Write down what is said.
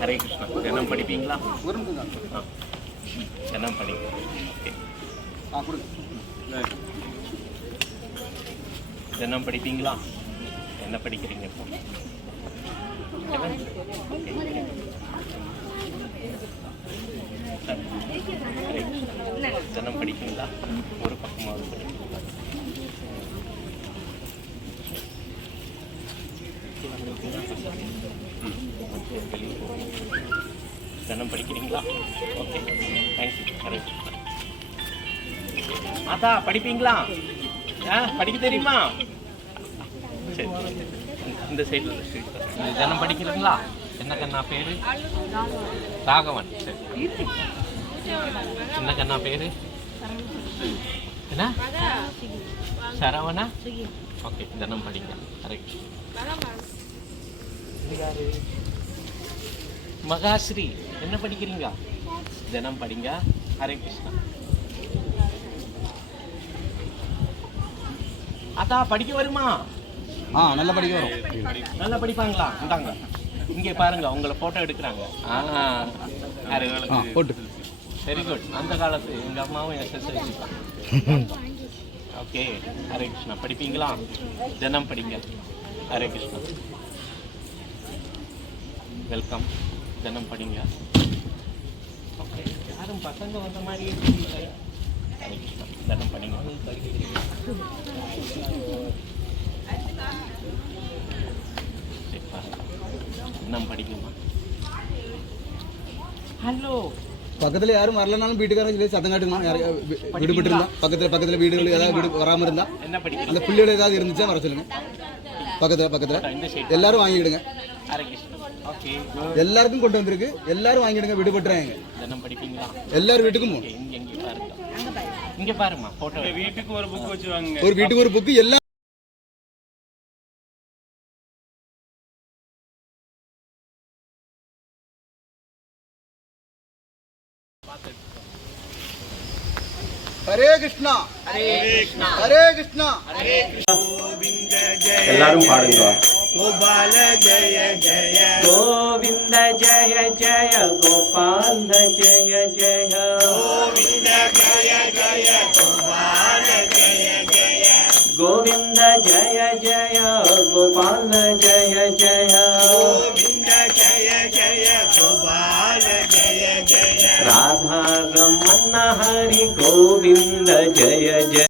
ஹரே கிருஷ்ணா. தினம் படிப்பீங்களா? தினம் படிங்க. ஓகே. தினம் படிப்பீங்களா? என்ன படிக்கிறீங்க இப்போ? தினம் படிப்பீங்களா? ஒரு பக்கமாவது படிப்பீங்களா? தினம் படிக்கிறீங்களா? Okay, thank you. கரெக்ட். அதா படிப்பீங்களா? படிக்க தெரியுமா? சரி, இந்த சைடில் தினம் படிக்கிறீங்களா? என்ன கண்ணா பேரு? ராகவன். சரி, என்ன கண்ணா பேரு? என்ன? சரவணா. ஓகே, தினம் படிங்க. கரெக்ட். மகாஸ்ரீ, என்ன படிக்கிறீங்க? தினம் படிங்க. ஹரே கிருஷ்ணா. அதா படிக்க வருமா? நல்லா படிக்க வரும். நல்லா படிப்பாங்களா? இந்தாங்க, இங்கே பாருங்க, உங்களை போட்டோ எடுக்கிறாங்க. போட்டு. Very good. அந்த காலத்து எங்கள் அம்மாவும் எஸ்எஸ்எல்சி. ஓகே, ஹரே கிருஷ்ணா. படிப்பீங்களா? தினம் படிங்க. ஹரே கிருஷ்ணா. வெல்கம். தினம் படிங்க. ஓகே, யாரும் பசங்க வந்த மாதிரியே தெரியல. ஹரே கிருஷ்ணா. தினம் படிங்க. தினம் படிக்குமா? ஹலோ. பக்கத்துல யாரும் வரலனாலும் வீட்டுக்காரங்க சொல்லி சத்தம் காட்டுமா? விடுபட்டு இருந்தா பக்கத்துல வீடுகள் ஏதாவது வீடு வராம இருந்தா என்ன படிக்கிறீங்க? அந்த புள்ளிகள் ஏதாவது இருந்துச்சா வர சொல்லுங்க. பக்கத்துல எல்லாரும் வாங்கிடுங்க. ஓகே, எல்லாருக்கும் கொண்டு வந்திருக்கு. எல்லாரும் வாங்கிடுங்க. விடுபட்டுறாங்க. தினம் படிப்பீங்களா? எல்லாரும் வீட்டுக்கும் இங்க பாருங்க. இங்க பாருமா, போட்டோ. வீட்டுக்கு ஒரு புக் வச்சு வாங்க. ஒரு வீட்டுக்கு ஒரு புக். எல்லா ஹரே கிருஷ்ணா. ஹரே கிருஷ்ணா. எல்லாரும் பாடுங்க. கோபால ஜெய ஜெய கோவிந்த ஜெய ஜெய கோபால ஜெய ஜெய கோவிந்த ஜெய ஜெய கோபால ஜெய ஜெய கோவிந்த ஜெய ஜெய கோபால ஜெய ஜெய கோவிந்த ஜெய ஜெய கோபால ஜெய ஜெய ராதா ரமண ஹரி கோவிந்த ஜெய ஜெய